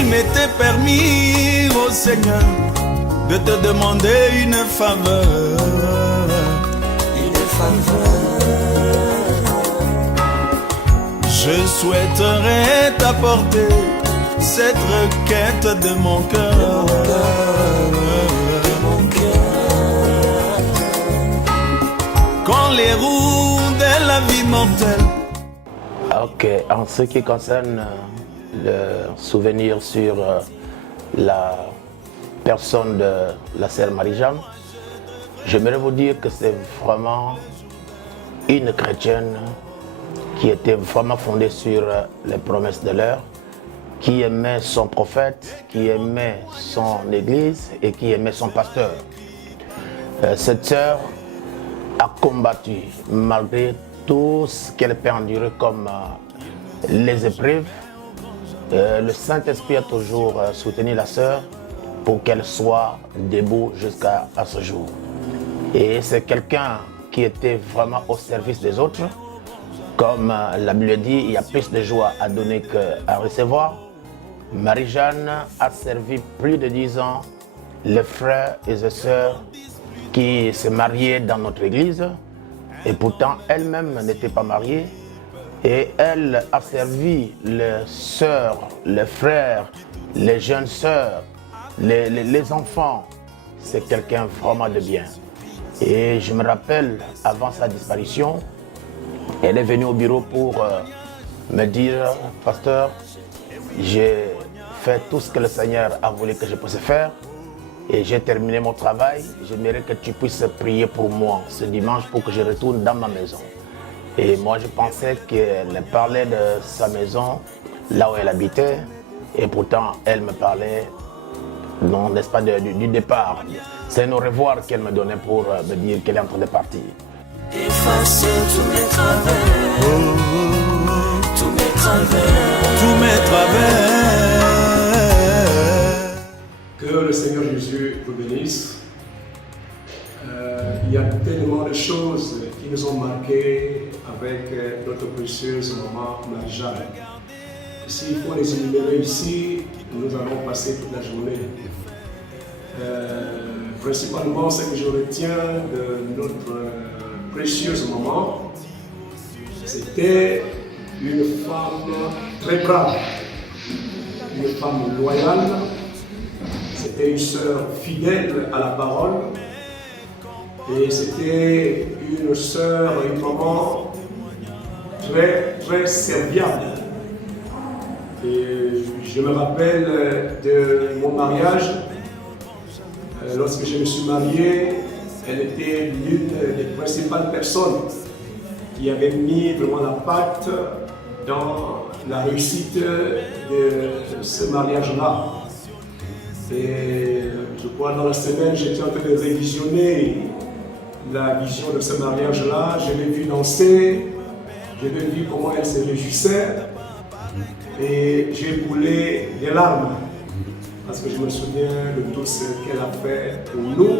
s'il m'était permis, ô Seigneur, de te demander une faveur. Une faveur. Je souhaiterais t'apporter cette requête de mon cœur. Quand les roues de la vie mortelle. Ok, en ce qui concerne le souvenir sur la personne de la sœur Marie-Jeanne, j'aimerais vous dire que c'est vraiment une chrétienne qui était vraiment fondée sur les promesses de l'heure, qui aimait son prophète, qui aimait son église et qui aimait son pasteur. Cette sœur a combattu malgré tout ce qu'elle peut endurer comme les épreuves. Le Saint-Esprit a toujours soutenu la sœur pour qu'elle soit debout jusqu'à ce jour. Et c'est quelqu'un qui était vraiment au service des autres. Comme la Bible dit, il y a plus de joie à donner qu'à recevoir. Marie-Jeanne a servi plus de 10 ans les frères et les sœurs qui se mariaient dans notre église. Et pourtant, elle-même n'était pas mariée. Et elle a servi les sœurs, les frères, les jeunes sœurs, les enfants. C'est quelqu'un vraiment de bien. Et je me rappelle, avant sa disparition, elle est venue au bureau pour me dire, pasteur, j'ai fait tout ce que le Seigneur a voulu que je puisse faire et j'ai terminé mon travail. J'aimerais que tu puisses prier pour moi ce dimanche pour que je retourne dans ma maison. Et moi, je pensais qu'elle parlait de sa maison, là où elle habitait, et pourtant, elle me parlait, non, n'est-ce pas, du départ. C'est un au revoir qu'elle me donnait pour me dire qu'elle est en train de partir. Effacer tous mes travers, tous mes travers, tous mes travers. Que le Seigneur Jésus vous bénisse. Il y a tellement de choses qui nous ont marqués avec notre précieuse maman Marie-Jeanne. S'il faut les énumérer ici, nous allons passer toute la journée. Principalement, ce que je retiens de notre précieuse maman, c'était une femme très brave, une femme loyale, c'était une sœur fidèle à la parole et c'était une sœur, une maman très, très serviable. Et je me rappelle de mon mariage, lorsque je me suis marié, elle était l'une des principales personnes qui avait mis vraiment la patte dans la réussite de ce mariage-là. Et je crois dans la semaine, j'étais en train de révisionner la vision de ce mariage-là. Je l'ai vu danser, je l'ai vu comment elle se réjouissait et j'ai coulé des larmes parce que je me souviens de tout ce qu'elle a fait pour nous.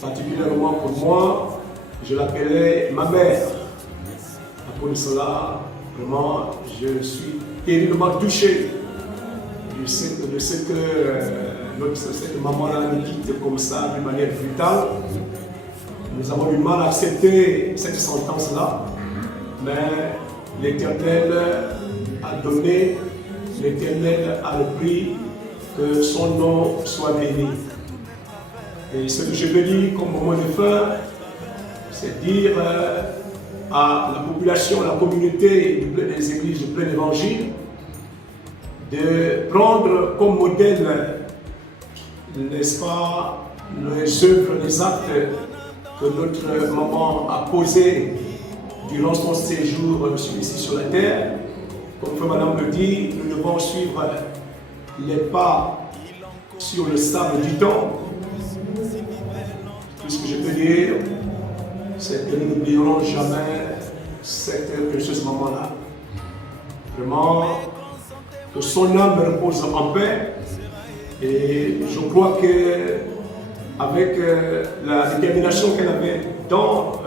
Particulièrement pour moi, je l'appelais ma mère. À cause de cela, vraiment, je suis terriblement touché de ce que cette maman-là nous quitte comme ça, d'une manière brutale. Nous avons eu mal à accepter cette sentence-là, mais l'Éternel a donné, l'Éternel a le prix, que son nom soit béni. Et ce que je veux dire comme moment de fin, c'est dire à la population, à la communauté des églises de plein évangile, de prendre comme modèle, n'est-ce pas, les œuvres, les actes que notre maman a posés durant son séjour ici sur la terre. Comme Frère Madame le dit, nous devons suivre les pas sur le sable du temps. Tout ce que je peux dire, c'est que nous n'oublierons jamais cette précieuse maman-là. Vraiment, que son âme repose en paix. Et je crois que avec la détermination qu'elle avait dans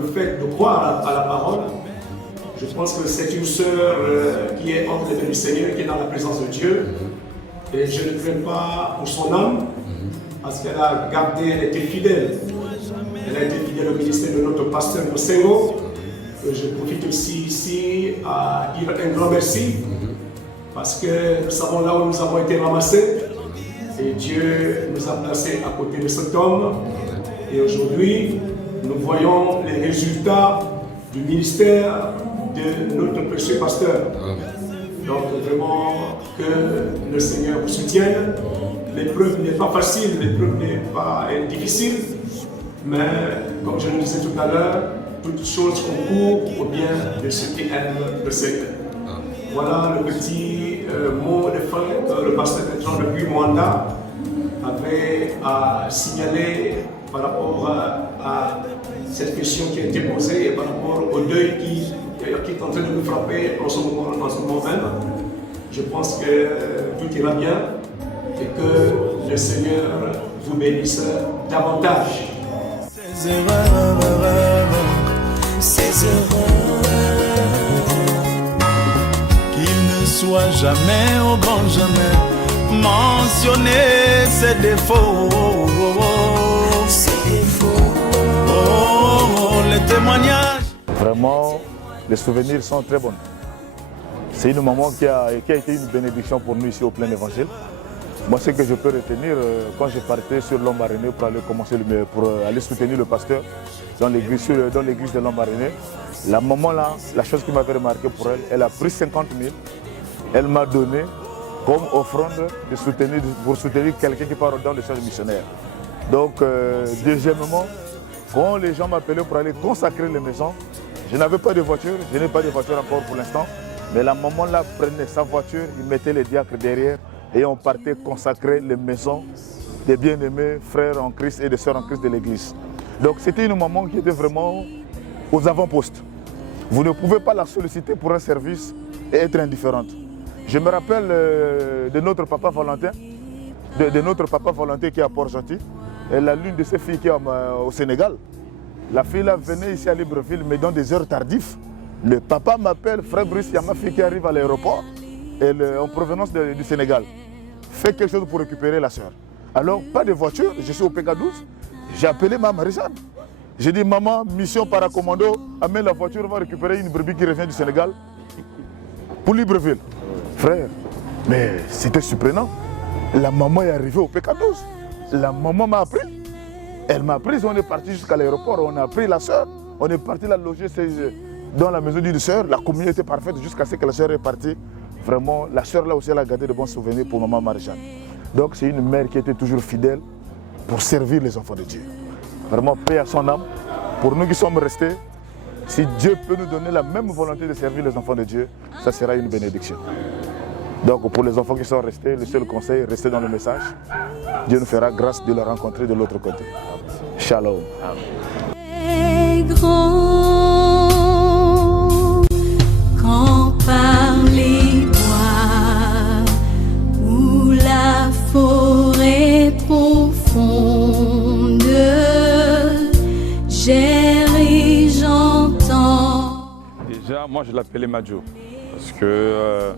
le fait de croire à la parole, Je pense que c'est une sœur qui est entre les mains du Seigneur, qui est dans la présence de Dieu. Et je ne crains pas pour son âme, parce qu'elle a gardé, elle était fidèle. Elle a été fidèle au ministère de notre pasteur Mosengo. Je profite aussi ici à dire un grand merci, parce que nous savons là où nous avons été ramassés. Et Dieu nous a placés à côté de cet homme. Et aujourd'hui, nous voyons les résultats du ministère de notre précieux pasteur. Donc vraiment que le Seigneur vous soutienne. L'épreuve n'est pas facile, l'épreuve n'est pas difficile, mais comme je le disais tout à l'heure, toutes choses concourent au bien de ceux qui aiment le Seigneur. Voilà le petit mot de fin que le pasteur Bertrand depuis Rwanda avait à signaler par rapport à cette question qui a été posée et par rapport au deuil qui est en train de nous frapper en ce moment même. Je pense que tout ira bien et que le Seigneur vous bénisse davantage. Ces erreurs, qu'il ne soit jamais au grand jamais mentionner ses défauts. Les témoignages. Vraiment, les souvenirs sont très bons. C'est une maman qui a été une bénédiction pour nous ici au plein évangile. Moi, ce que je peux retenir, quand je partais sur Lambaréné pour aller soutenir le pasteur dans l'église de Lambaréné, la maman là, la chose qui m'avait remarqué pour elle, elle a pris 50 000, elle m'a donné comme offrande pour soutenir quelqu'un qui part dans le champ missionnaire. Donc, deuxièmement, quand les gens m'appelaient pour aller consacrer les maisons, je n'avais pas de voiture, je n'ai pas de voiture encore pour l'instant, mais la maman là prenait sa voiture, il mettait les diacres derrière et on partait consacrer les maisons des bien-aimés frères en Christ et des sœurs en Christ de l'église. Donc c'était une maman qui était vraiment aux avant-postes. Vous ne pouvez pas la solliciter pour un service et être indifférente. Je me rappelle de notre papa Valentin, de notre papa Valentin qui est à Port-Gentil. Elle a l'une de ses filles qui est au Sénégal. La fille là venait ici à Libreville, mais dans des heures tardives. Le papa m'appelle, frère Brice, il y a ma fille qui arrive à l'aéroport, en provenance du Sénégal. Fais quelque chose pour récupérer la soeur. Alors, pas de voiture, je suis au PK12. J'ai appelé ma Marie-Jeanne. J'ai dit, maman, mission paracommando, amène la voiture, on va récupérer une brebis qui revient du Sénégal pour Libreville. Frère, mais c'était surprenant. La maman est arrivée au PK12. La maman m'a appris. Elle m'a prise, on est parti jusqu'à l'aéroport, on a pris la soeur, on est parti la loger dans la maison d'une soeur. La communion était parfaite jusqu'à ce que la soeur est partie. Vraiment, la soeur là aussi, elle a gardé de bons souvenirs pour maman Marie-Jeanne. Donc c'est une mère qui était toujours fidèle pour servir les enfants de Dieu. Vraiment, paix à son âme. Pour nous qui sommes restés, si Dieu peut nous donner la même volonté de servir les enfants de Dieu, ça sera une bénédiction. Donc pour les enfants qui sont restés, le seul conseil, restez dans le message. Dieu nous fera grâce de le rencontrer de l'autre côté. Shalom. Quand par les bois ou la forêt profonde, j'erre et j'entends. Déjà, moi je l'appelais Madjo parce que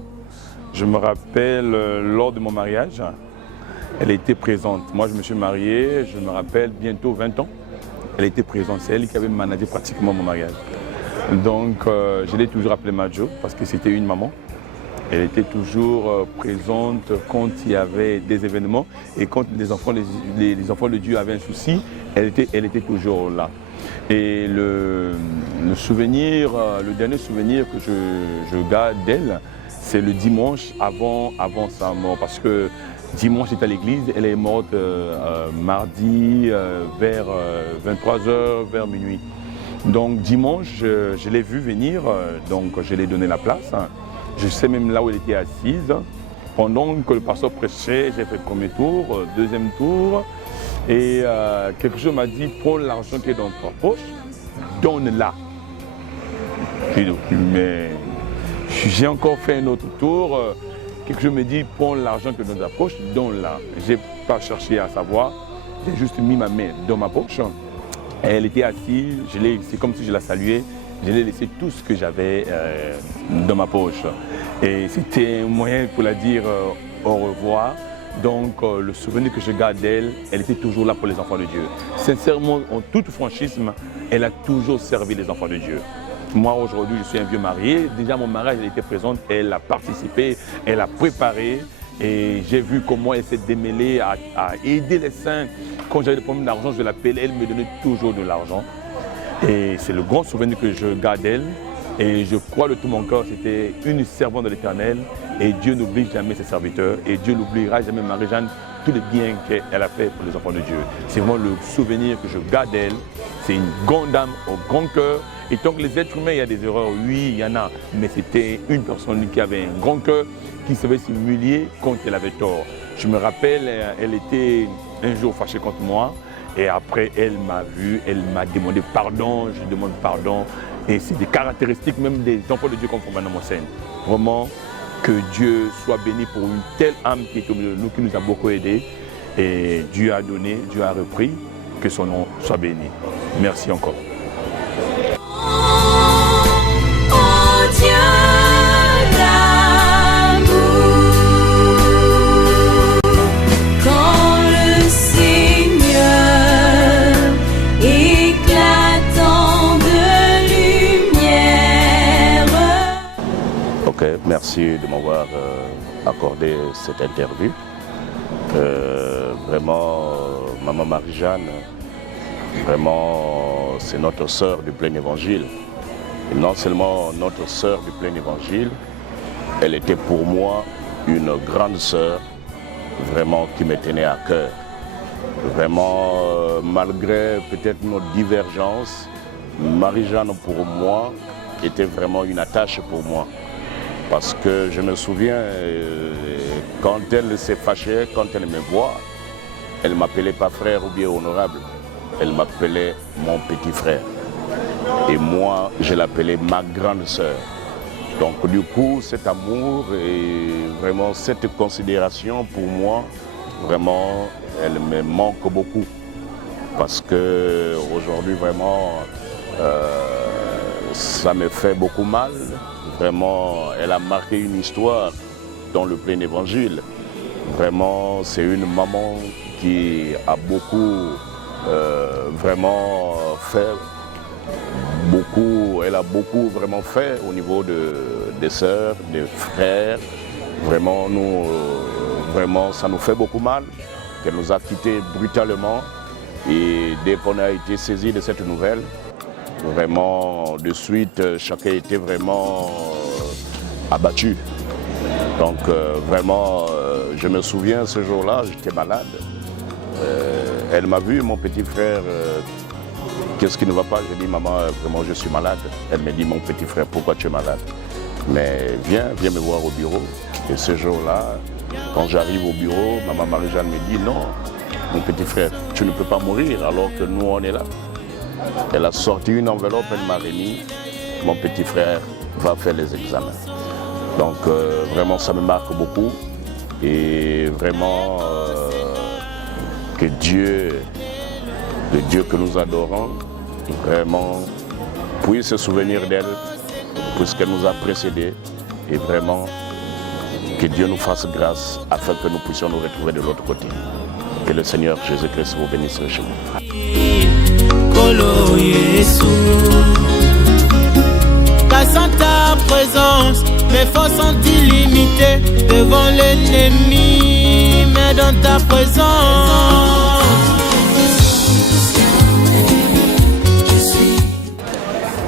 je me rappelle lors de mon mariage, elle était présente. Moi je me suis marié, je me rappelle bientôt 20 ans. Elle était présente, c'est elle qui avait managé pratiquement mon mariage. Donc je l'ai toujours appelée Madjo parce que c'était une maman. Elle était toujours présente quand il y avait des événements et quand les enfants de Dieu avaient un souci, elle était toujours là. Et le dernier souvenir que je garde d'elle, c'est le dimanche avant sa mort. Parce que dimanche, elle était à l'église, elle est morte mardi vers 23h, vers minuit. Donc dimanche, je l'ai vue venir, donc je lui ai donné la place. Je sais même là où elle était assise. Pendant que le pasteur prêchait, j'ai fait le premier tour, deuxième tour. Et quelque chose m'a dit, prends l'argent qui est dans ta poche, donne-la. Mais j'ai encore fait un autre tour. Quelque chose me dit, prends l'argent qui est dans ta poche, donne-la. Je n'ai pas cherché à savoir. J'ai juste mis ma main dans ma poche. Elle était assise, c'est comme si je la saluais. je l'ai laissé tout ce que j'avais dans ma poche. Et c'était un moyen pour la dire au revoir. Donc le souvenir que je garde d'elle, elle était toujours là pour les enfants de Dieu. Sincèrement, en toute franchise, elle a toujours servi les enfants de Dieu. Moi aujourd'hui, je suis un vieux marié. Déjà mon mariage, elle était présente, elle a participé, elle a préparé. Et j'ai vu comment elle s'est démêlée à aider les saints. Quand j'avais des problèmes d'argent, je l'appelais, elle me donnait toujours de l'argent. Et c'est le grand souvenir que je garde d'elle. Et je crois de tout mon cœur, c'était une servante de l'Éternel. Et Dieu n'oublie jamais ses serviteurs. Et Dieu n'oubliera jamais Marie-Jeanne, tous les biens qu'elle a fait pour les enfants de Dieu. C'est vraiment le souvenir que je garde d'elle. C'est une grande âme au grand cœur. Et tant que les êtres humains, il y a des erreurs, oui, il y en a. Mais c'était une personne qui avait un grand cœur, qui savait s'humilier quand elle avait tort. Je me rappelle, elle était un jour fâchée contre moi. Et après, elle m'a vu, elle m'a demandé pardon, je demande pardon. Et c'est des caractéristiques même des enfants de Dieu comme Frère Manamosen. Vraiment, que Dieu soit béni pour une telle âme qui est au milieu de nous, qui nous a beaucoup aidés. Et Dieu a donné, Dieu a repris, que son nom soit béni. Merci encore. Merci de m'avoir accordé cette interview. Vraiment, Maman Marie-Jeanne, vraiment, c'est notre sœur du plein évangile. Et non seulement notre sœur du plein évangile, elle était pour moi une grande sœur, vraiment qui me tenait à cœur. Vraiment, malgré peut-être nos divergences, Marie-Jeanne pour moi était vraiment une attache pour moi. Parce que je me souviens, quand elle s'est fâchée, quand elle me voit, elle ne m'appelait pas frère ou bien honorable, elle m'appelait mon petit frère. Et moi, je l'appelais ma grande sœur. Donc du coup, cet amour et vraiment cette considération pour moi, vraiment, elle me manque beaucoup. Parce que aujourd'hui, vraiment, ça me fait beaucoup mal. Vraiment, elle a marqué une histoire dans le plein évangile. Vraiment, c'est une maman qui a beaucoup vraiment fait, elle a beaucoup vraiment fait au niveau des sœurs, des frères. Vraiment, vraiment, ça nous fait beaucoup mal qu'elle nous a quittés brutalement. Et dès qu'on a été saisi de cette nouvelle, vraiment, de suite, chacun était vraiment abattu. Donc, vraiment, je me souviens, ce jour-là, j'étais malade. Elle m'a vu, mon petit frère, qu'est-ce qui ne va pas? J'ai dit, maman, vraiment, je suis malade. Elle me dit, mon petit frère, pourquoi tu es malade? Mais viens me voir au bureau. Et ce jour-là, quand j'arrive au bureau, maman Marie-Jeanne me dit, non, mon petit frère, tu ne peux pas mourir alors que nous, on est là. Elle a sorti une enveloppe, elle m'a remis. Mon petit frère va faire les examens. Donc vraiment, ça me marque beaucoup. Et vraiment, que Dieu, le Dieu que nous adorons, vraiment puisse se souvenir d'elle, puisqu'elle nous a précédés. Et vraiment, que Dieu nous fasse grâce afin que nous puissions nous retrouver de l'autre côté. Que le Seigneur Jésus-Christ vous bénisse richement. Passant ta présence, mes forces sont illimitées devant l'ennemi, mais dans ta présence.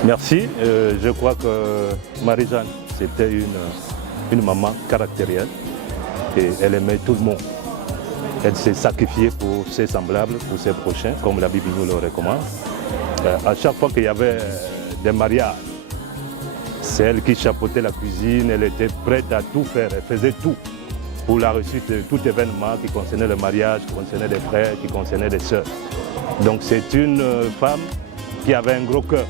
Merci. Je crois que Marie-Jeanne, c'était une maman caractérielle et elle aimait tout le monde. Elle s'est sacrifiée pour ses semblables, pour ses prochains, comme la Bible nous le recommande. À chaque fois qu'il y avait des mariages, c'est elle qui chapeautait la cuisine, elle était prête à tout faire, elle faisait tout pour la réussite de tout événement qui concernait le mariage, qui concernait des frères, qui concernait des sœurs. Donc c'est une femme qui avait un gros cœur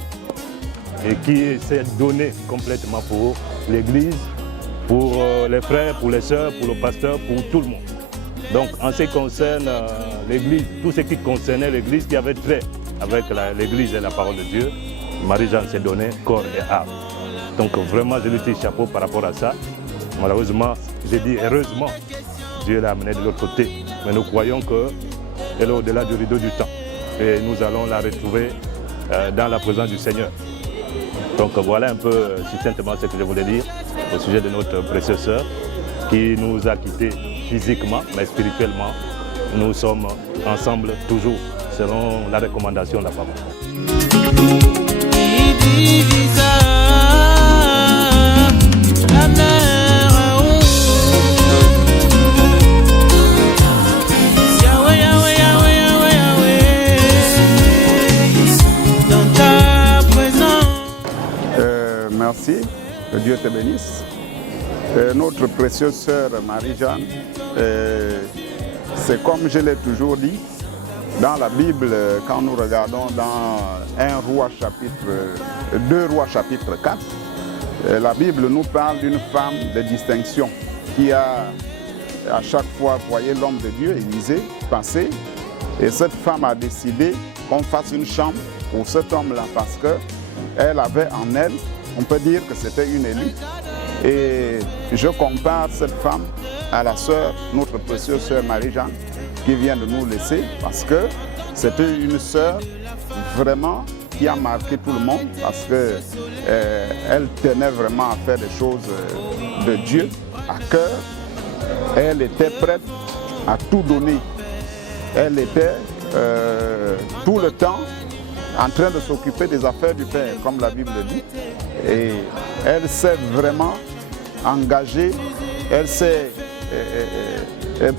et qui s'est donnée complètement pour l'Église, pour les frères, pour les sœurs, pour le pasteur, pour tout le monde. Donc en ce qui concerne l'Église, tout ce qui concernait l'Église, qui avait trait avec l'Église et la parole de Dieu, Marie-Jeanne s'est donné corps et âme. Donc vraiment, je lui tire chapeau par rapport à ça. Malheureusement, j'ai dit heureusement, Dieu l'a amenée de l'autre côté. Mais nous croyons qu'elle est au-delà du rideau du temps. Et nous allons la retrouver dans la présence du Seigneur. Donc voilà un peu succinctement ce que je voulais dire au sujet de notre précieuse sœur qui nous a quittés physiquement, mais spirituellement. Nous sommes ensemble toujours selon la recommandation de la femme. Merci, que Dieu te bénisse. Notre précieuse sœur Marie-Jeanne, c'est comme je l'ai toujours dit, dans la Bible, quand nous regardons dans 2 Rois chapitre 4, la Bible nous parle d'une femme de distinction qui a à chaque fois voyé l'homme de Dieu, Élisée, passer. Et cette femme a décidé qu'on fasse une chambre pour cet homme-là parce qu'elle avait en elle, on peut dire que c'était une élue. Et je compare cette femme à la sœur, notre précieuse sœur Marie-Jeanne, qui vient de nous laisser, parce que c'était une sœur vraiment qui a marqué tout le monde, parce qu'elle tenait vraiment à faire des choses de Dieu à cœur. Elle était prête à tout donner. Elle était tout le temps en train de s'occuper des affaires du Père, comme la Bible dit. Et elle s'est vraiment engagée, elle s'est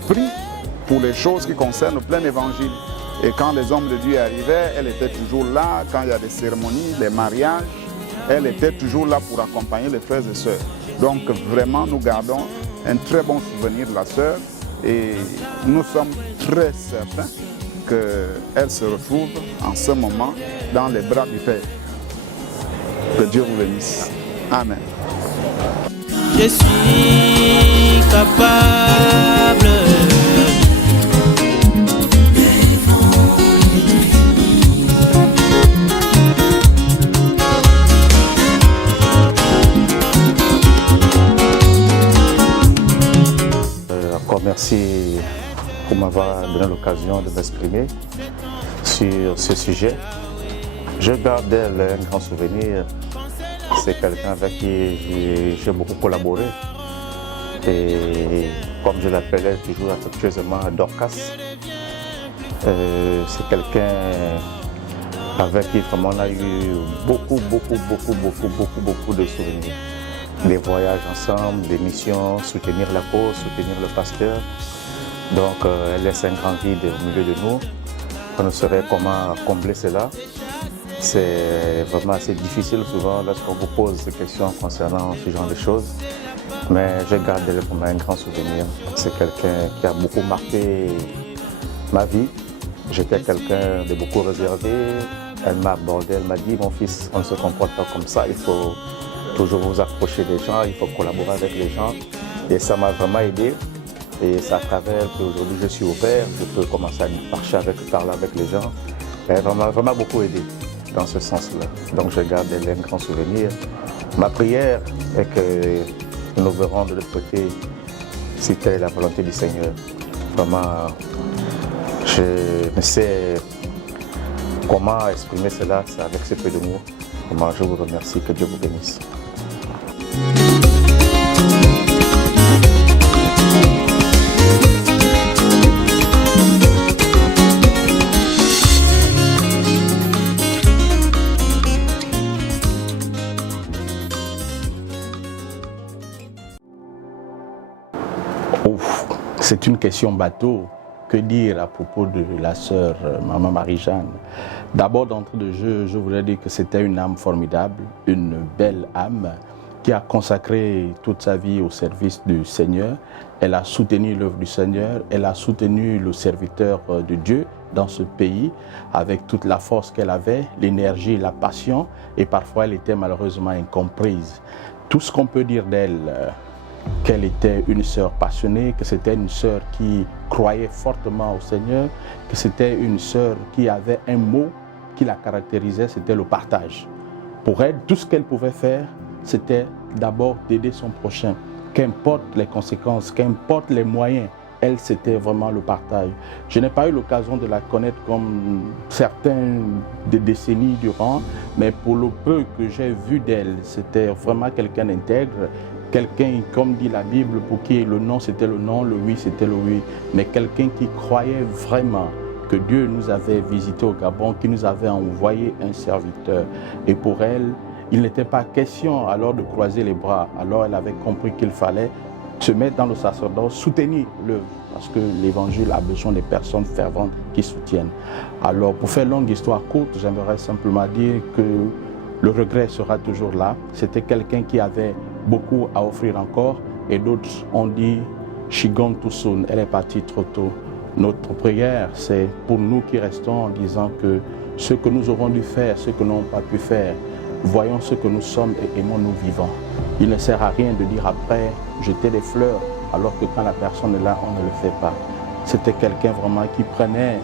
pris pour les choses qui concernent le plein évangile. Et quand les hommes de Dieu arrivaient, elle était toujours là. Quand il y a des cérémonies, des mariages, elle était toujours là pour accompagner les frères et sœurs. Donc vraiment, nous gardons un très bon souvenir de la sœur et nous sommes très certains qu'elle se retrouve en ce moment dans les bras du Père. Que Dieu vous bénisse. Amen. Je suis capable. Encore merci pour m'avoir donné l'occasion de m'exprimer sur ce sujet. Je garde d'elle un grand souvenir. C'est quelqu'un avec qui j'ai beaucoup collaboré. Et comme je l'appelais toujours affectueusement Dorcas, c'est quelqu'un avec qui vraiment on a eu beaucoup de souvenirs. Des voyages ensemble, des missions, soutenir la cause, soutenir le pasteur. Donc elle laisse un grand vide au milieu de nous. On ne saurait comment combler cela. C'est vraiment assez difficile souvent lorsqu'on vous pose des questions concernant ce genre de choses. Mais je garde d'elle comme un grand souvenir. C'est quelqu'un qui a beaucoup marqué ma vie. J'étais quelqu'un de beaucoup réservé. Elle m'a abordé, elle m'a dit, mon fils, on ne se comporte pas comme ça, il faut toujours vous approcher des gens, il faut collaborer avec les gens. Et ça m'a vraiment aidé. Et c'est à travers qu'aujourd'hui je suis ouvert, je peux commencer à parler avec les gens. Elle m'a vraiment beaucoup aidé dans ce sens-là. Donc je garde un grand souvenir. Ma prière est que nous verrons de l'autre côté si telle est la volonté du Seigneur. Vraiment, je ne sais comment exprimer cela, c'est avec ce peu de mots. Vraiment, je vous remercie, que Dieu vous bénisse. C'est une question bateau. Que dire à propos de la sœur Maman Marie-Jeanne? D'abord, d'entrée de jeu, je voudrais dire que c'était une âme formidable, une belle âme qui a consacré toute sa vie au service du Seigneur. Elle a soutenu l'œuvre du Seigneur, elle a soutenu le serviteur de Dieu dans ce pays avec toute la force qu'elle avait, l'énergie, la passion, et parfois elle était malheureusement incomprise. Tout ce qu'on peut dire d'elle, qu'elle était une sœur passionnée, que c'était une sœur qui croyait fortement au Seigneur, que c'était une sœur qui avait un mot qui la caractérisait, c'était le partage. Pour elle, tout ce qu'elle pouvait faire, c'était d'abord d'aider son prochain. Qu'importe les conséquences, qu'importe les moyens, elle, c'était vraiment le partage. Je n'ai pas eu l'occasion de la connaître comme certains des décennies durant, mais pour le peu que j'ai vu d'elle, c'était vraiment quelqu'un d'intègre, quelqu'un, comme dit la Bible, pour qui le non c'était le non, le oui c'était le oui, mais quelqu'un qui croyait vraiment que Dieu nous avait visité au Gabon, qui nous avait envoyé un serviteur. Et pour elle, il n'était pas question alors de croiser les bras. Alors elle avait compris qu'il fallait se mettre dans le sacerdoce, soutenir l'œuvre, parce que l'évangile a besoin des personnes ferventes qui soutiennent. Alors pour faire longue histoire courte, j'aimerais simplement dire que le regret sera toujours là. C'était quelqu'un qui avait beaucoup à offrir encore, et d'autres ont dit « She gone too soon », elle est partie trop tôt. Notre prière, c'est pour nous qui restons en disant que ce que nous aurons dû faire, ce que nous n'avons pas pu faire, voyons ce que nous sommes et aimons-nous vivants. Il ne sert à rien de dire après, jeter des fleurs, alors que quand la personne est là, on ne le fait pas. C'était quelqu'un vraiment qui prenait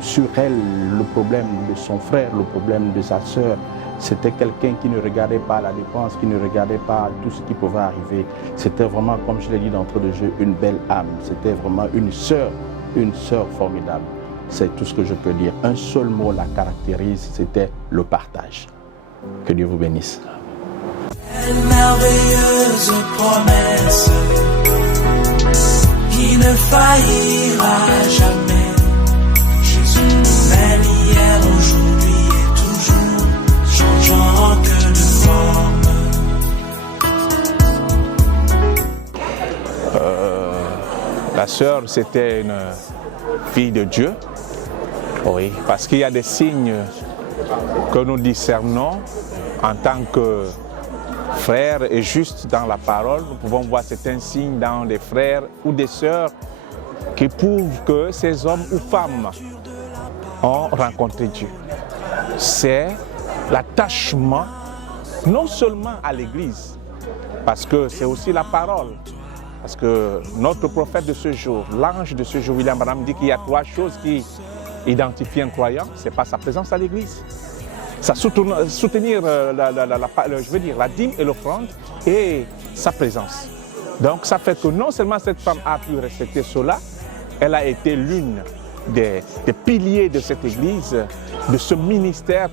sur elle le problème de son frère, le problème de sa sœur. C'était quelqu'un qui ne regardait pas la dépense, qui ne regardait pas tout ce qui pouvait arriver. C'était vraiment, comme je l'ai dit d'entrée de jeu, une belle âme. C'était vraiment une sœur formidable. C'est tout ce que je peux dire. Un seul mot la caractérise, c'était le partage. Que Dieu vous bénisse. Une merveilleuse promesse qui ne faillira jamais. Jésus même hier, aujourd'hui et toujours, changeant que de forme. La sœur, c'était une fille de Dieu. Oui, parce qu'il y a des signes que nous discernons en tant que frères et juste dans la parole. Nous pouvons voir certains signes dans des frères ou des sœurs qui prouvent que ces hommes ou femmes ont rencontré Dieu. C'est l'attachement non seulement à l'Église, parce que c'est aussi la parole. Parce que notre prophète de ce jour, l'ange de ce jour, William Branham, dit qu'il y a 3 choses qui identifient un croyant. Ce n'est pas sa présence à l'Église. Ça soutenir la dîme et l'offrande et sa présence. Donc ça fait que non seulement cette femme a pu respecter cela, elle a été l'une des piliers de cette église, de ce ministère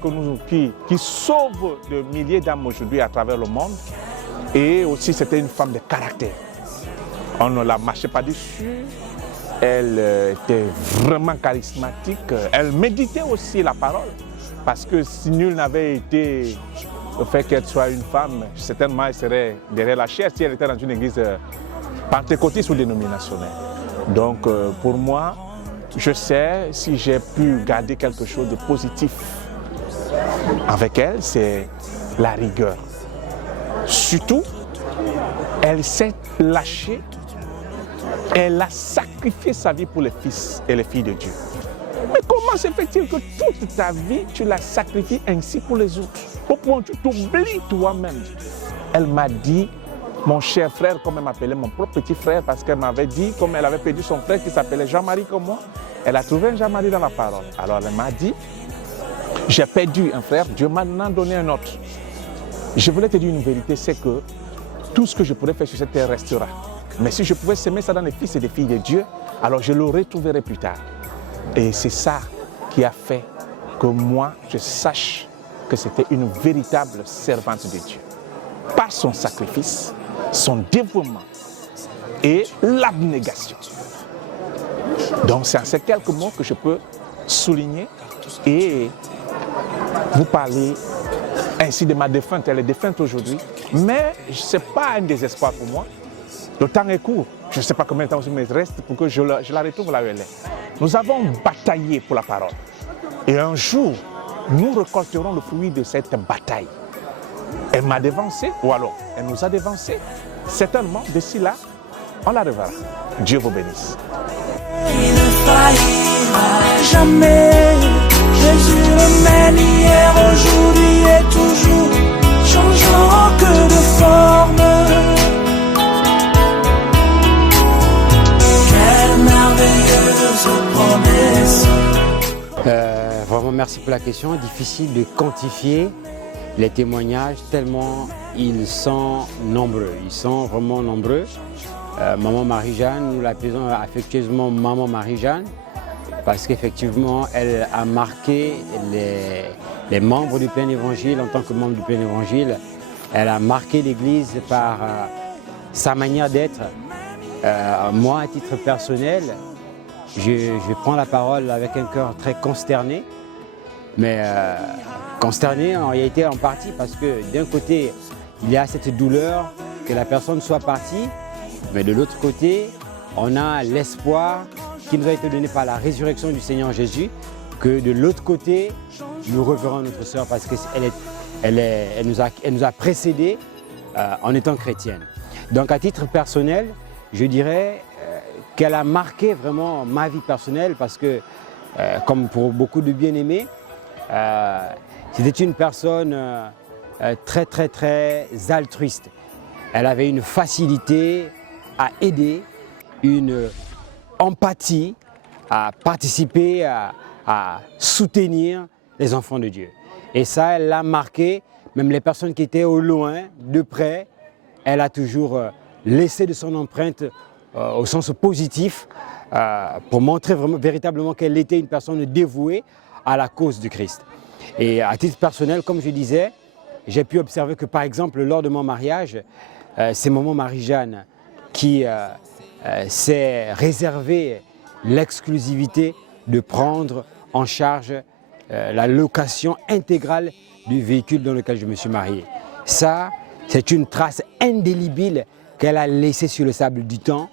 qui sauve de milliers d'âmes aujourd'hui à travers le monde. Et aussi c'était une femme de caractère. On ne la marchait pas dessus, elle était vraiment charismatique, elle méditait aussi la parole. Parce que si nul n'avait été le fait qu'elle soit une femme, certainement elle serait derrière la chaise si elle était dans une église pentecôtiste ou dénominationnelle. Donc pour moi, je sais si j'ai pu garder quelque chose de positif avec elle, c'est la rigueur. Surtout, elle s'est lâchée, elle a sacrifié sa vie pour les fils et les filles de Dieu. Mais comment se fait-il que toute ta vie, tu la sacrifies ainsi pour les autres? Au point où tu t'oublies toi-même. Elle m'a dit, mon cher frère, comme elle m'appelait mon propre petit frère, parce qu'elle m'avait dit, comme elle avait perdu son frère qui s'appelait Jean-Marie comme moi, elle a trouvé un Jean-Marie dans la parole. Alors elle m'a dit, j'ai perdu un frère, Dieu m'a donné un autre. Je voulais te dire une vérité, c'est que tout ce que je pourrais faire sur cette terre restera. Mais si je pouvais semer ça dans les fils et les filles de Dieu, alors je le retrouverai plus tard. Et c'est ça qui a fait que moi, je sache que c'était une véritable servante de Dieu. Par son sacrifice, son dévouement et l'abnégation. Donc c'est en ces quelques mots que je peux souligner et vous parler ainsi de ma défunte. Elle est défunte aujourd'hui, mais ce n'est pas un désespoir pour moi. Le temps est court. Je ne sais pas combien de temps il me reste pour que je la retrouve là où elle est. Nous avons bataillé pour la parole. Et un jour, nous récolterons le fruit de cette bataille. Elle m'a dévancé, ou alors elle nous a dévancé. Certainement, d'ici là, on la reverra. Dieu vous bénisse. Il ne faillira jamais. Jésus le même hier, aujourd'hui et toujours, changeant que de forme. Quelle merveilleuse promesse. Vraiment merci pour la question, difficile de quantifier les témoignages tellement ils sont nombreux. Ils sont vraiment nombreux. Maman Marie-Jeanne, nous l'appelons affectueusement Maman Marie-Jeanne parce qu'effectivement, elle a marqué les membres du plein évangile en tant que membre du plein évangile. Elle a marqué l'Église par sa manière d'être. Moi, à titre personnel, je prends la parole avec un cœur très consterné, mais consterné en réalité en partie parce que d'un côté, il y a cette douleur que la personne soit partie, mais de l'autre côté, on a l'espoir qui nous a été donné par la résurrection du Seigneur Jésus, que de l'autre côté, nous reverrons notre sœur parce qu'elle nous a précédés en étant chrétienne. Donc à titre personnel, je dirais qu'elle a marqué vraiment ma vie personnelle parce que, comme pour beaucoup de bien-aimés, c'était une personne très altruiste. Elle avait une facilité à aider, une empathie, à participer, à soutenir les enfants de Dieu. Et ça, elle l'a marqué, même les personnes qui étaient au loin, de près, elle a toujours laissé de son empreinte au sens positif pour montrer véritablement qu'elle était une personne dévouée à la cause du Christ. Et à titre personnel, comme je disais, j'ai pu observer que par exemple, lors de mon mariage, c'est maman Marie-Jeanne qui s'est réservé l'exclusivité de prendre en charge la location intégrale du véhicule dans lequel je me suis marié. Ça, c'est une trace indélébile qu'elle a laissée sur le sable du temps.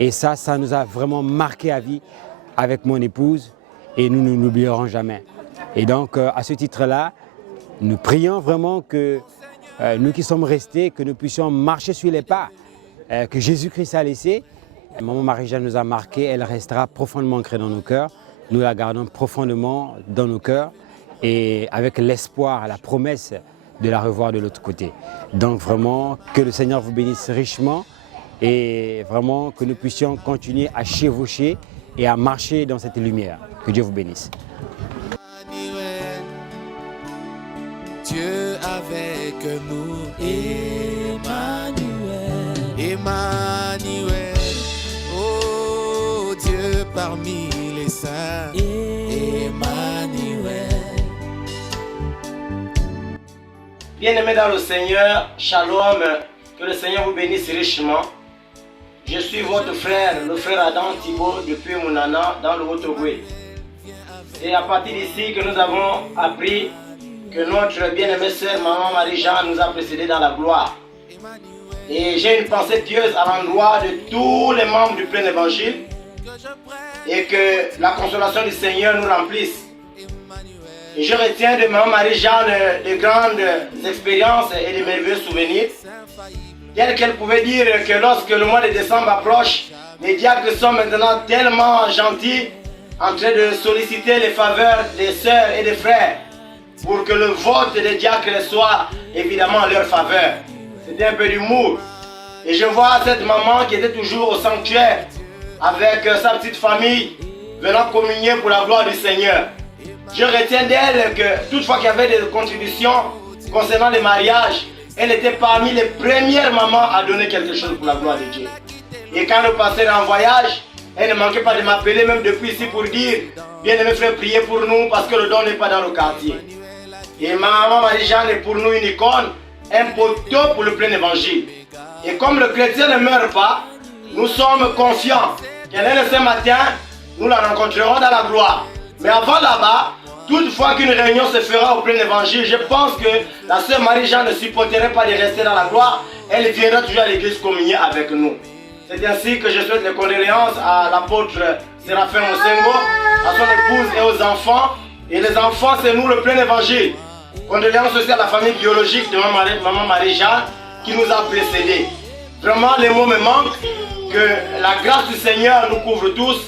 Et ça nous a vraiment marqué à vie avec mon épouse et nous ne l'oublierons jamais. Et donc, à ce titre-là, nous prions vraiment que nous qui sommes restés, que nous puissions marcher sur les pas que Jésus-Christ a laissés. Maman Marie-Jeanne nous a marqués, elle restera profondément ancrée dans nos cœurs. Nous la gardons profondément dans nos cœurs et avec l'espoir, la promesse de la revoir de l'autre côté. Donc vraiment, que le Seigneur vous bénisse richement et vraiment que nous puissions continuer à chevaucher et à marcher dans cette lumière. Que Dieu vous bénisse. Dieu avec nous, Emmanuel, Emmanuel, oh Dieu parmi les saints, Emmanuel. Bien-aimés dans le Seigneur, shalom, que le Seigneur vous bénisse richement. Je suis votre frère, le frère Adam Thibault depuis Mounana dans le Haut-Ogooué. C'est à partir d'ici que nous avons appris que notre bien-aimée sœur Maman Marie-Jeanne nous a précédés dans la gloire. Et j'ai une pensée pieuse à l'endroit de tous les membres du plein évangile et que la consolation du Seigneur nous remplisse. Et je retiens de Maman Marie-Jeanne de grandes expériences et de merveilleux souvenirs, tels qu'elle pouvait dire que lorsque le mois de décembre approche, les diacres sont maintenant tellement gentils en train de solliciter les faveurs des sœurs et des frères pour que le vote des diacres soit évidemment en leur faveur. C'était un peu d'humour. Et je vois cette maman qui était toujours au sanctuaire avec sa petite famille venant communier pour la gloire du Seigneur. Je retiens d'elle que toutefois qu'il y avait des contributions concernant les mariages, elle était parmi les premières mamans à donner quelque chose pour la gloire de Dieu. Et quand le pasteur est en voyage, elle ne manquait pas de m'appeler même depuis ici pour dire « Bien-aimé frère, priez pour nous parce que le don n'est pas dans le quartier ». Et Maman Marie-Jeanne est pour nous une icône, un poteau pour le plein évangile. Et comme le chrétien ne meurt pas, nous sommes confiants qu'elle est ce matin, nous la rencontrerons dans la gloire. Mais avant là-bas, toutefois qu'une réunion se fera au plein évangile, je pense que la sœur Marie-Jeanne ne supporterait pas de rester dans la gloire, elle viendra toujours à l'église communier avec nous. C'est ainsi que je souhaite les condoléances à l'apôtre Séraphin Mosengo, à son épouse et aux enfants. Et les enfants, c'est nous le plein évangile. Condoléances aussi à la famille biologique de Maman Marie-Jeanne qui nous a précédés. Vraiment, les mots me manquent. Que la grâce du Seigneur nous couvre tous,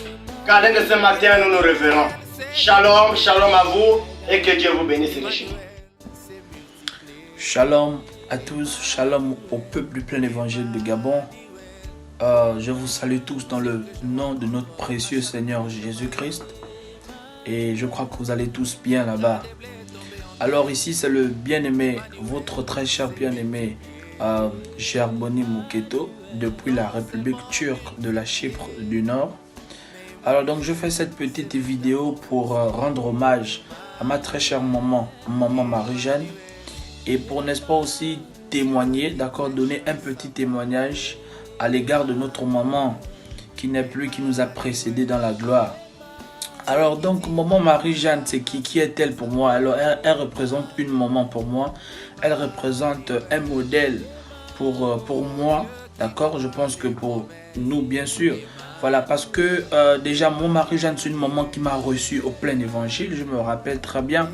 car dès ce matin, nous nous reverrons. Shalom, shalom à vous et que Dieu vous bénisse richement. Shalom à tous, shalom au peuple du plein évangile de Gabon. Je vous salue tous dans le nom de notre précieux Seigneur Jésus-Christ. Et je crois que vous allez tous bien là-bas. Alors ici, c'est le bien-aimé, votre très cher bien-aimé, Gerboni Mouketo, depuis la République turque de la Chypre du Nord. Alors donc je fais cette petite vidéo pour rendre hommage à ma très chère maman Marie-Jeanne, et pour, n'est-ce pas, aussi témoigner, d'accord, donner un petit témoignage à l'égard de notre maman qui n'est plus, qui nous a précédés dans la gloire. Alors donc maman Marie-Jeanne, c'est qui est-elle pour moi? Alors elle représente une maman pour moi, elle représente un modèle pour moi, d'accord, je pense que pour nous bien sûr. Voilà, parce que déjà, mon Marie-Jeanne, c'est une maman qui m'a reçu au plein évangile. Je me rappelle très bien,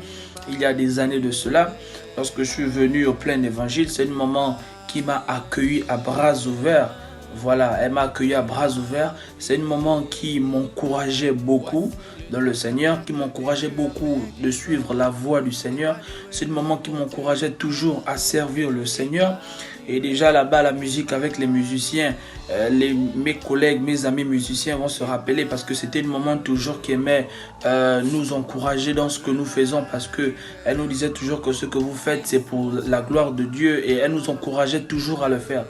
il y a des années de cela, lorsque je suis venu au plein évangile, c'est une maman qui m'a accueilli à bras ouverts. Voilà, elle m'a accueilli à bras ouverts. C'est une maman qui m'encourageait beaucoup dans le Seigneur, qui m'encourageait beaucoup de suivre la voie du Seigneur. C'est une maman qui m'encourageait toujours à servir le Seigneur. Et déjà là-bas, la musique avec les musiciens, mes collègues, mes amis musiciens vont se rappeler, parce que c'était une maman toujours qui aimait nous encourager dans ce que nous faisons, parce qu'elle nous disait toujours que ce que vous faites, c'est pour la gloire de Dieu, et elle nous encourageait toujours à le faire.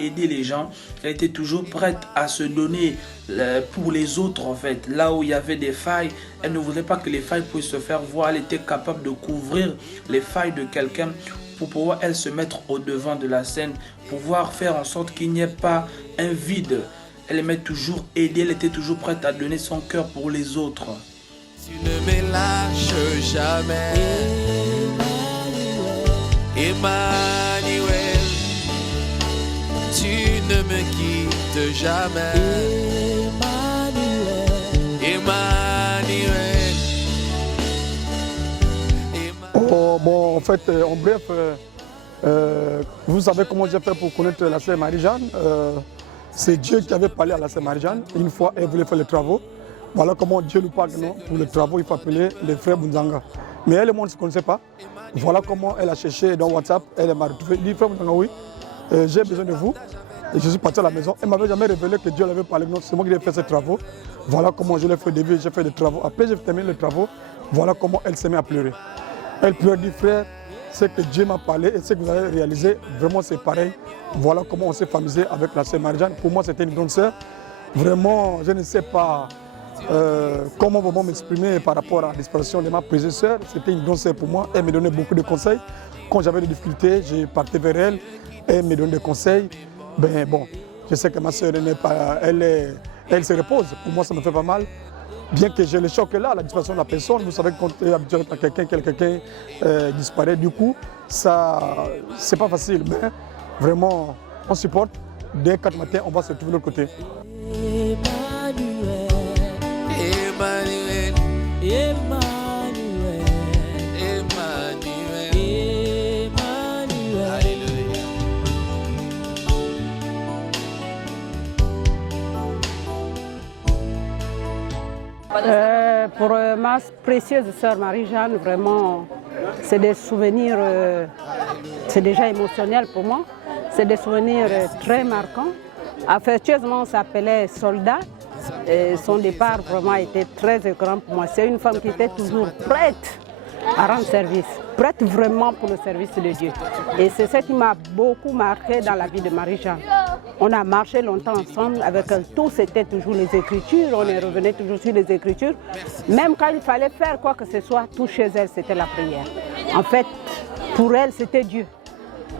Aider les gens, elle était toujours prête à se donner pour les autres en fait. Là où il y avait des failles, elle ne voulait pas que les failles puissent se faire voir. Elle était capable de couvrir les failles de quelqu'un pour pouvoir elle se mettre au devant de la scène, pouvoir faire en sorte qu'il n'y ait pas un vide. Elle aimait toujours aider, elle était toujours prête à donner son cœur pour les autres. Tu ne me lâches jamais, Emmanuel. Tu ne me quittes jamais, Emmanuel. Oh, bon, en fait, en bref, vous savez comment j'ai fait pour connaître la sœur Marie-Jeanne. C'est Dieu qui avait parlé à la sœur Marie-Jeanne. Une fois, elle voulait faire les travaux. Voilà comment Dieu nous parle. Non, pour les travaux, il faut appeler les frères Bunzanga. Mais elle et moi, on ne se connaissait pas. Voilà comment elle a cherché dans WhatsApp. Elle m'a retrouvé. Elle dit, frère Bunzanga, oui, j'ai besoin de vous. Et je suis parti à la maison. Elle ne m'avait jamais révélé que Dieu l'avait parlé. Non, c'est moi qui ai fait ces travaux. Voilà comment je l'ai fait au début. J'ai fait des travaux. Après, j'ai terminé les travaux. Voilà comment elle s'est mise à pleurer. Elle pleure, dit, frère, c'est que Dieu m'a parlé et ce que vous avez réalisé, vraiment c'est pareil. Voilà comment on s'est familiarisé avec la sœur Marie-Jeanne. Pour moi, c'était une grande sœur. Vraiment, je ne sais pas comment vraiment m'exprimer par rapport à la disparition de ma précieuse sœur. C'était une grande sœur pour moi. Elle me donnait beaucoup de conseils. Quand j'avais des difficultés, je partais vers elle. Elle me donnait des conseils. Ben bon, je sais que ma sœur n'est pas, elle se repose. Pour moi, ça me fait pas mal. Bien que j'ai le choc là, la disparition de la personne, vous savez que quand on est habitué à quelqu'un disparaît, du coup, ça, c'est pas facile, mais vraiment, on supporte. Dès 4 matins, on va se trouver de l'autre côté. Emmanuel, Emmanuel, Emmanuel, Emmanuel, Emmanuel. Alléluia. Pour ma précieuse sœur Marie-Jeanne, vraiment, c'est des souvenirs, c'est déjà émotionnel pour moi. C'est des souvenirs très marquants. Affectueusement, on s'appelait Soldat. Et son départ vraiment était très grand pour moi. C'est une femme qui était toujours prête à rendre service, prête vraiment pour le service de Dieu. Et c'est ce qui m'a beaucoup marqué dans la vie de Marie-Jeanne. On a marché longtemps ensemble avec elle. Tout c'était toujours les Écritures. On est revenu toujours sur les Écritures. Même quand il fallait faire quoi que ce soit, tout chez elle, c'était la prière. En fait, pour elle, c'était Dieu.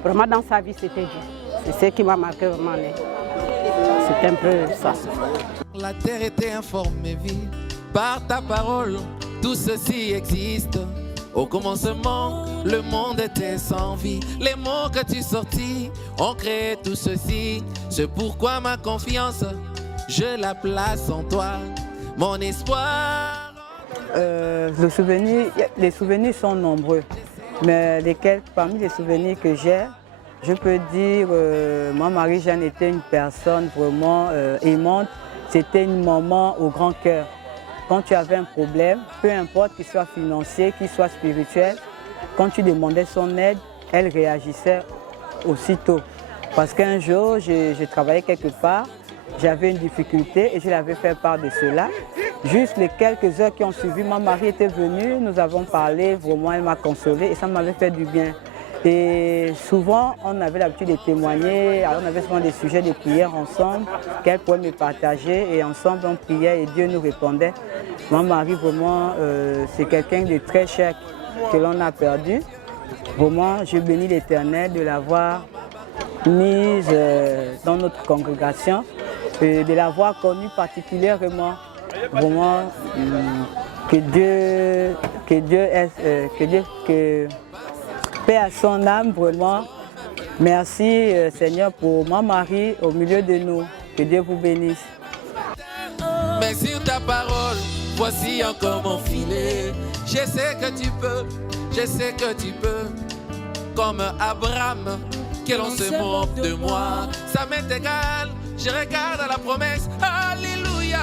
Vraiment, dans sa vie, c'était Dieu. C'est ce qui m'a marqué vraiment. C'est un peu ça. La terre était informée, vie, par ta parole, tout ceci existe. Au commencement, le monde était sans vie. Les mots que tu sortis ont créé tout ceci. C'est pourquoi ma confiance, je la place en toi, mon espoir. Les souvenirs sont nombreux, mais parmi les souvenirs que j'ai, je peux dire moi, Marie-Jeanne était une personne vraiment aimante. C'était une maman au grand cœur. Quand tu avais un problème, peu importe qu'il soit financier, qu'il soit spirituel, quand tu demandais son aide, elle réagissait aussitôt. Parce qu'un jour, je travaillais quelque part, j'avais une difficulté et je l'avais fait part de cela. Juste les quelques heures qui ont suivi, mon mari était venu, nous avons parlé, vraiment elle m'a consolée et ça m'avait fait du bien. Et souvent, on avait l'habitude de témoigner, on avait souvent des sujets de prière ensemble, qu'elle pouvait me partager et ensemble on priait et Dieu nous répondait. Mon mari, vraiment, c'est quelqu'un de très cher que l'on a perdu. Vraiment, je bénis l'Éternel de l'avoir mise dans notre congrégation et de l'avoir connue particulièrement. Vraiment, que paix à son âme, vraiment. Merci Seigneur pour mon mari au milieu de nous. Que Dieu vous bénisse. Mais sur ta parole, voici encore mon filet. Je sais que tu peux, je sais que tu peux. Comme Abraham, que l'on se moque de moi. Ça m'est égal, je regarde à la promesse. Alléluia.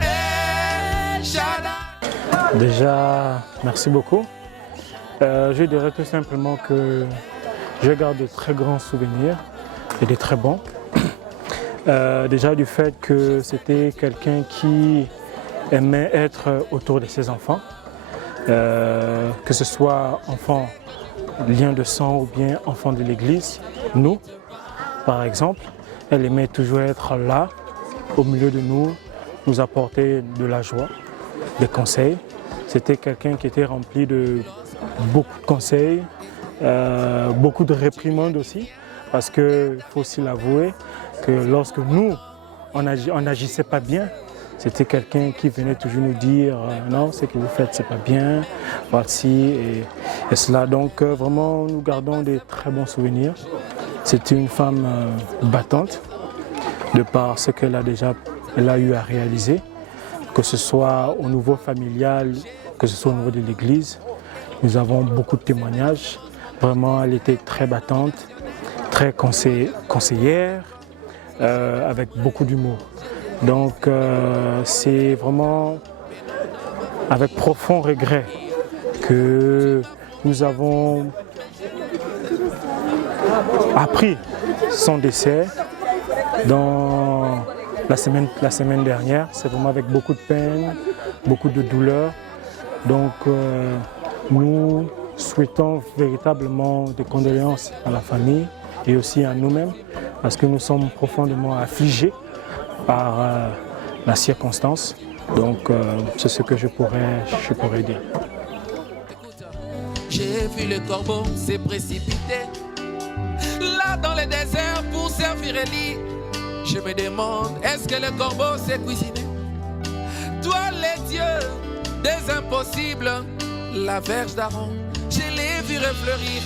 El Shaddai. Déjà, merci beaucoup. Je dirais tout simplement que je garde de très grands souvenirs et des très bons. Déjà du fait que c'était quelqu'un qui aimait être autour de ses enfants, que ce soit enfants lien de sang ou bien enfants de l'église. Nous, par exemple, elle aimait toujours être là, au milieu de nous, nous apporter de la joie, des conseils. C'était quelqu'un qui était rempli de beaucoup de conseils, beaucoup de réprimandes aussi, parce qu'il faut aussi l'avouer que lorsque nous, on n'agissait pas bien, c'était quelqu'un qui venait toujours nous dire non, ce que vous faites, c'est pas bien, voici et cela. Donc vraiment, nous gardons des très bons souvenirs. C'était une femme battante, de par ce qu'elle a eu à réaliser, que ce soit au niveau familial, que ce soit au niveau de l'église. Nous avons beaucoup de témoignages. Vraiment, elle était très battante, très conseillère, avec beaucoup d'humour. Donc, c'est vraiment avec profond regret que nous avons appris son décès dans la semaine dernière. C'est vraiment avec beaucoup de peine, beaucoup de douleur. Donc, nous souhaitons véritablement des condoléances à la famille et aussi à nous-mêmes parce que nous sommes profondément affligés par la circonstance. Donc, c'est ce que je pourrais dire. J'ai vu le corbeau se précipiter là dans le désert pour servir Élie. Je me demande, est-ce que le corbeau s'est cuisiné? Toi, les dieux des impossibles, la verge d'Aaron, je l'ai vu refleurir.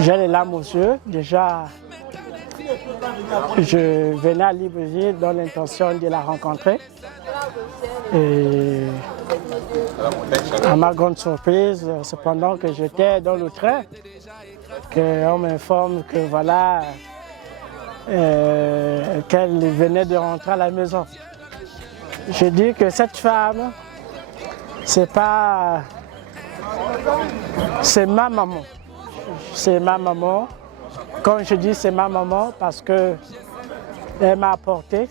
J'ai les larmes aux yeux. Déjà, je venais à Libreville dans l'intention de la rencontrer. Et à ma grande surprise, cependant que j'étais dans le train, qu'on m'informe que voilà, qu'elle venait de rentrer à la maison. Je dis que cette femme, c'est ma maman. C'est ma maman. Quand je dis c'est ma maman, parce qu'elle m'a apporté,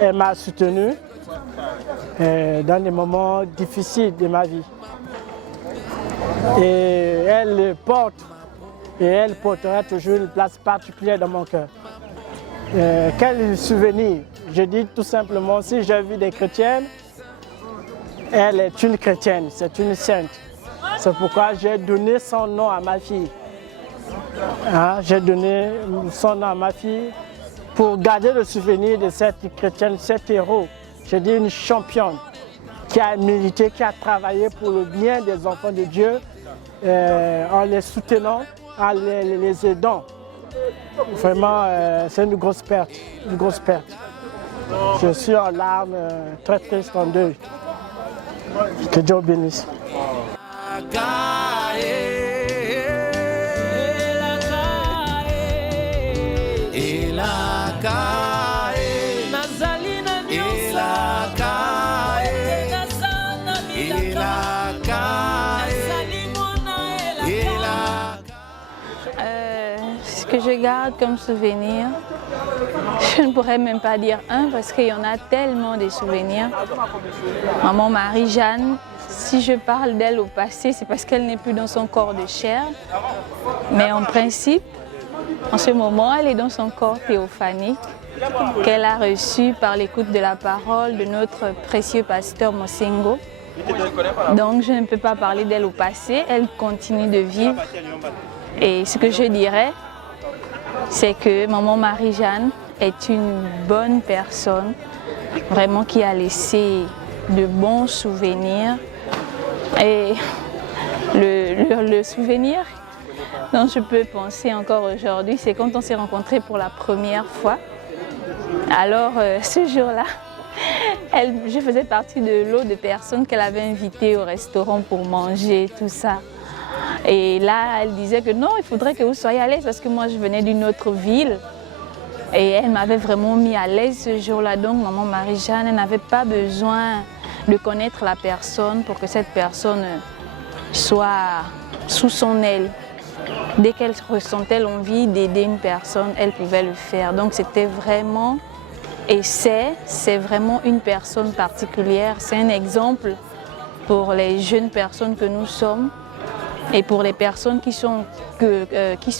elle m'a soutenu dans les moments difficiles de ma vie. Et elle le porte, et elle portera toujours une place particulière dans mon cœur. Quel souvenir? Je dis tout simplement, si j'ai vu des chrétiennes, elle est une chrétienne, c'est une sainte. C'est pourquoi j'ai donné son nom à ma fille. J'ai donné son nom à ma fille pour garder le souvenir de cette chrétienne, cet héros. Je dis une championne qui a milité, qui a travaillé pour le bien des enfants de Dieu en les soutenant, en les aidant. Vraiment, c'est une grosse perte, une grosse perte. Je suis en larmes, très triste, en deuil. Que Dieu bénisse. Ce que je garde garde comme souvenir, je ne pourrais même pas dire un parce qu'il y en a tellement de souvenirs. Maman Marie-Jeanne, si je parle d'elle au passé, c'est parce qu'elle n'est plus dans son corps de chair. Mais en principe, en ce moment, elle est dans son corps théophanique qu'elle a reçu par l'écoute de la parole de notre précieux pasteur Mosengo. Donc je ne peux pas parler d'elle au passé, elle continue de vivre. Et ce que je dirais, c'est que maman Marie-Jeanne est une bonne personne, vraiment qui a laissé de bons souvenirs. Et le souvenir dont je peux penser encore aujourd'hui, c'est quand on s'est rencontrés pour la première fois. Alors ce jour-là, je faisais partie de lot de personnes qu'elle avait invitées au restaurant pour manger, tout ça. Et là, elle disait que non, il faudrait que vous soyez à l'aise parce que moi, je venais d'une autre ville. Et elle m'avait vraiment mis à l'aise ce jour-là. Donc, maman Marie-Jeanne, elle n'avait pas besoin de connaître la personne pour que cette personne soit sous son aile. Dès qu'elle ressentait l'envie d'aider une personne, elle pouvait le faire. Donc, c'était vraiment... Et c'est vraiment une personne particulière, c'est un exemple pour les jeunes personnes que nous sommes et pour les personnes qui sont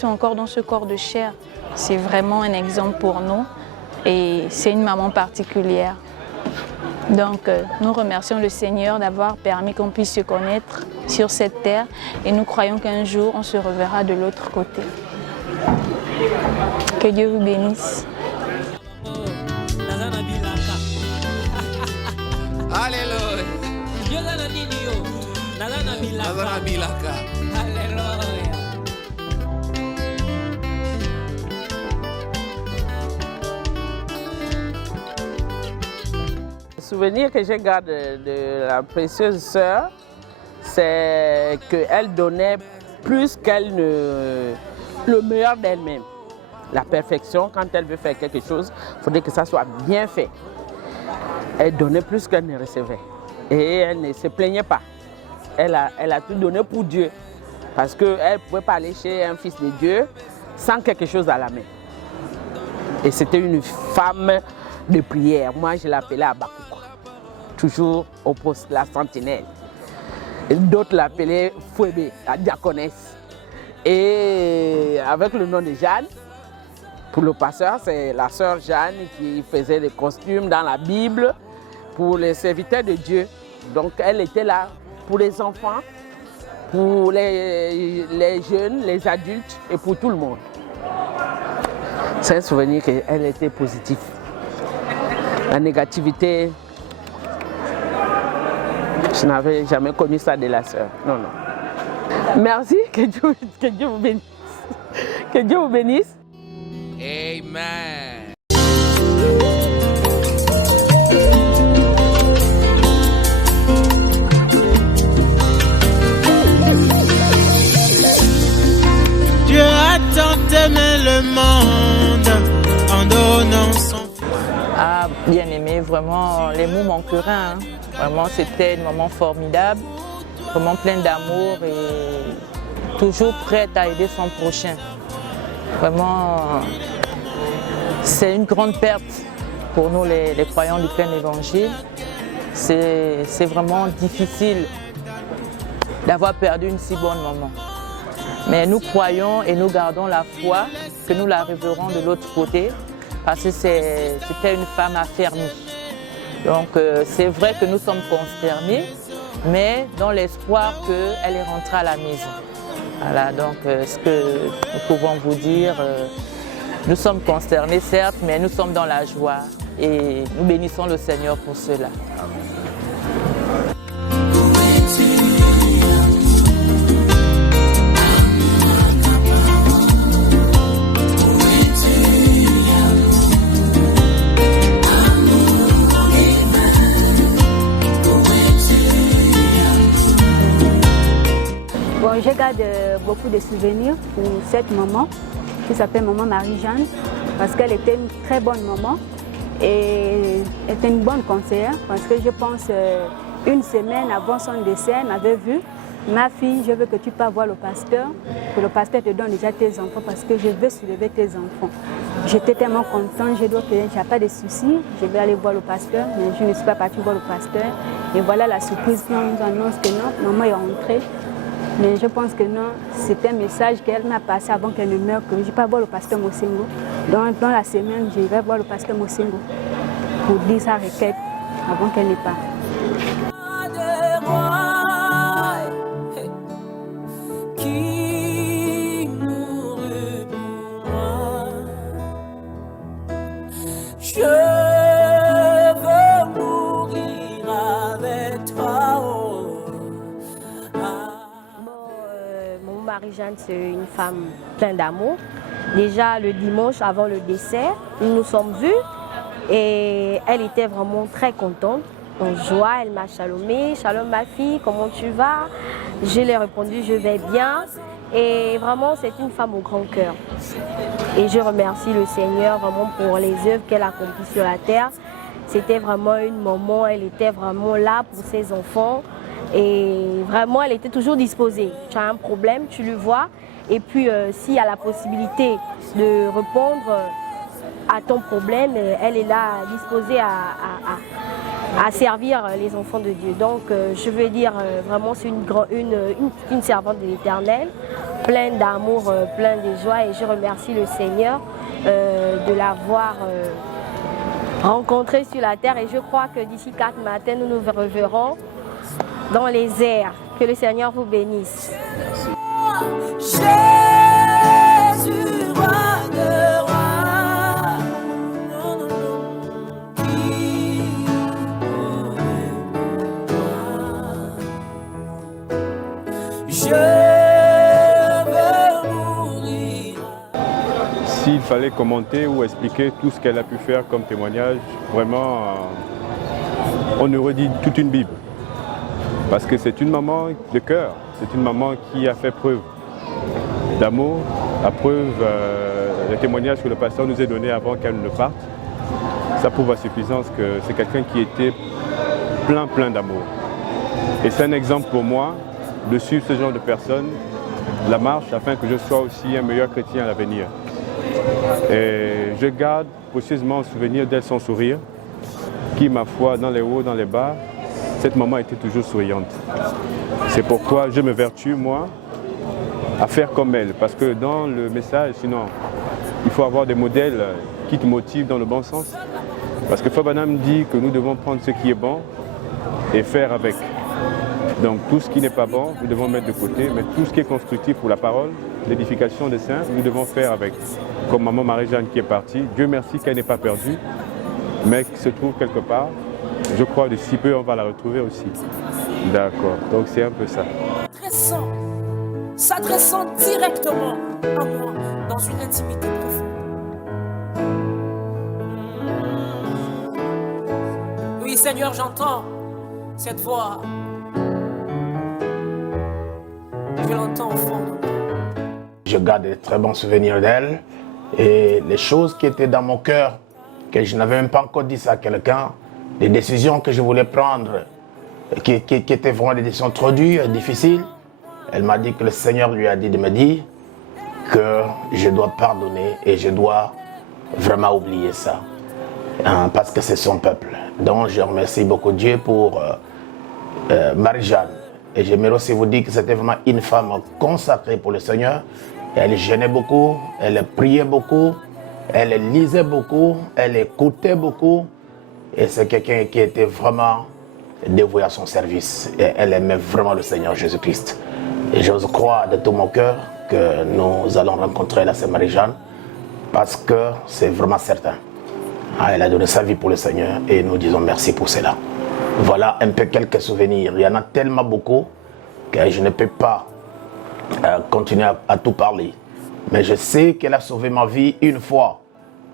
encore dans ce corps de chair. C'est vraiment un exemple pour nous et c'est une maman particulière. Donc nous remercions le Seigneur d'avoir permis qu'on puisse se connaître sur cette terre et nous croyons qu'un jour on se reverra de l'autre côté. Que Dieu vous bénisse. Alléluia. Le souvenir que je garde de la précieuse sœur, c'est qu'elle donnait plus qu'elle ne... le meilleur d'elle-même. La perfection, quand elle veut faire quelque chose, il faudrait que ça soit bien fait. Elle donnait plus qu'elle ne recevait. Et elle ne se plaignait pas. Elle a tout donné pour Dieu. Parce qu'elle ne pouvait pas aller chez un fils de Dieu sans quelque chose à la main. Et c'était une femme de prière. Moi, je l'appelais Abakouk. Toujours au poste, la sentinelle. D'autres l'appelaient Fouébé, la diaconesse. Et avec le nom de Jeanne, pour le pasteur, c'est la sœur Jeanne qui faisait les costumes dans la Bible pour les serviteurs de Dieu. Donc elle était là pour les enfants, pour les jeunes, les adultes et pour tout le monde. C'est un souvenir qu'elle était positive. La négativité, je n'avais jamais connu ça de la sœur. Non, non. Merci, que Dieu vous bénisse. Que Dieu vous bénisse. Amen. Dieu a tant aimé le monde en donnant son... Ah, bien aimé, vraiment, les mots manqueraient. Hein. Vraiment, c'était un moment formidable, vraiment plein d'amour et toujours prête à aider son prochain. Vraiment, c'est une grande perte pour nous les croyants du plein évangile. C'est vraiment difficile d'avoir perdu une si bonne maman. Mais nous croyons et nous gardons la foi que nous la reverrons de l'autre côté parce que c'était une femme affermie. Donc c'est vrai que nous sommes consternés, mais dans l'espoir qu'elle est rentrée à la maison. Voilà, donc ce que nous pouvons vous dire, nous sommes consternés certes, mais nous sommes dans la joie et nous bénissons le Seigneur pour cela. Bon, je garde beaucoup de souvenirs pour cette maman qui s'appelle maman Marie-Jeanne parce qu'elle était une très bonne maman et était une bonne conseillère parce que je pense une semaine avant son décès, elle m'avait vue ma fille, je veux que tu partes voir le pasteur, que le pasteur te donne déjà tes enfants parce que je veux soulever tes enfants. J'étais tellement contente, je dois que il n'y a pas de soucis, je vais aller voir le pasteur, mais je ne suis pas partie voir le pasteur. Et voilà la surprise qu'on nous annonce que non, maman est rentrée. Mais je pense que non, c'est un message qu'elle m'a passé avant qu'elle ne meure, que je ne vais pas voir le pasteur Mosengo. Donc dans la semaine, je vais voir le pasteur Mosengo pour dire sa requête avant qu'elle ne parte. Marie-Jeanne, c'est une femme pleine d'amour. Déjà le dimanche avant le dessert, nous nous sommes vus et elle était vraiment très contente. En joie, elle m'a chalomé. Shalom ma fille, comment tu vas? Je lui ai répondu, je vais bien. Et vraiment, c'est une femme au grand cœur. Et je remercie le Seigneur vraiment pour les œuvres qu'elle a accomplies sur la terre. C'était vraiment une maman, elle était vraiment là pour ses enfants. Et vraiment, elle était toujours disposée. Tu as un problème, tu le vois. Et puis, s'il y a la possibilité de répondre à ton problème, elle est là, disposée à servir les enfants de Dieu. Donc, je veux dire, vraiment, c'est une servante de l'Éternel, pleine d'amour, pleine de joie. Et je remercie le Seigneur de l'avoir rencontrée sur la terre. Et je crois que d'ici 4 matins, nous nous reverrons dans les airs. Que le Seigneur vous bénisse. Jésus, roi de rois, je veux mourir. S'il fallait commenter ou expliquer tout ce qu'elle a pu faire comme témoignage, vraiment, on aurait dit toute une Bible. Parce que c'est une maman de cœur, c'est une maman qui a fait preuve d'amour, la preuve, le témoignage que le pasteur nous a donné avant qu'elle ne parte, ça prouve à suffisance que c'est quelqu'un qui était plein d'amour. Et c'est un exemple pour moi de suivre ce genre de personnes, la marche, afin que je sois aussi un meilleur chrétien à l'avenir. Et je garde précieusement en souvenir d'elle son sourire, qui, ma foi, dans les hauts, dans les bas, cette maman était toujours souriante. C'est pourquoi je me vertue, moi, à faire comme elle. Parce que dans le message, sinon, il faut avoir des modèles qui te motivent dans le bon sens. Parce que Fabanam dit que nous devons prendre ce qui est bon et faire avec. Donc tout ce qui n'est pas bon, nous devons mettre de côté, mais tout ce qui est constructif pour la parole, l'édification des saints, nous devons faire avec. Comme maman Marie-Jeanne qui est partie, Dieu merci qu'elle n'est pas perdue, mais qui se trouve quelque part. Je crois d'ici peu, on va la retrouver aussi. D'accord, donc c'est un peu ça. S'adressant directement à moi dans une intimité profonde. Oui, Seigneur, j'entends cette voix. Je l'entends au fond de moi. Je garde de très bons souvenirs d'elle et les choses qui étaient dans mon cœur, que je n'avais même pas encore dit ça à quelqu'un, les décisions que je voulais prendre, qui étaient vraiment des décisions trop dures, difficiles. Elle m'a dit que le Seigneur lui a dit de me dire que je dois pardonner et je dois vraiment oublier ça. Parce que c'est son peuple. Donc je remercie beaucoup Dieu pour Marie-Jeanne. Et j'aimerais aussi vous dire que c'était vraiment une femme consacrée pour le Seigneur. Elle jeûnait beaucoup, elle priait beaucoup, elle lisait beaucoup, elle écoutait beaucoup. Et c'est quelqu'un qui était vraiment dévoué à son service. Et elle aimait vraiment le Seigneur Jésus-Christ. Et j'ose croire de tout mon cœur que nous allons rencontrer la Sœur Marie-Jeanne parce que c'est vraiment certain. Elle a donné sa vie pour le Seigneur et nous disons merci pour cela. Voilà un peu quelques souvenirs. Il y en a tellement beaucoup que je ne peux pas continuer à tout parler. Mais je sais qu'elle a sauvé ma vie une fois.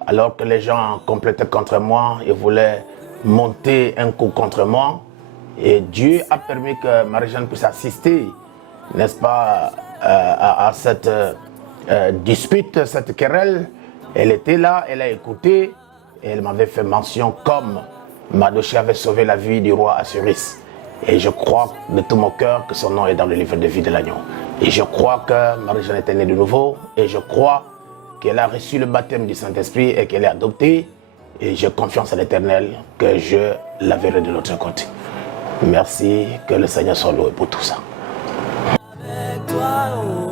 Alors que les gens complétaient contre moi et voulaient monter un coup contre moi. Et Dieu a permis que Marie-Jeanne puisse assister, n'est-ce pas, à cette dispute, cette querelle. Elle était là, elle a écouté et elle m'avait fait mention comme Mardochée avait sauvé la vie du roi Assuérus. Et je crois de tout mon cœur que son nom est dans le livre de vie de l'agneau. Et je crois que Marie-Jeanne est née de nouveau. Et je crois qu'elle a reçu le baptême du Saint-Esprit et qu'elle est adoptée. Et j'ai confiance à l'Éternel que je la verrai de l'autre côté. Merci, que le Seigneur soit loué pour tout ça. Avec toi,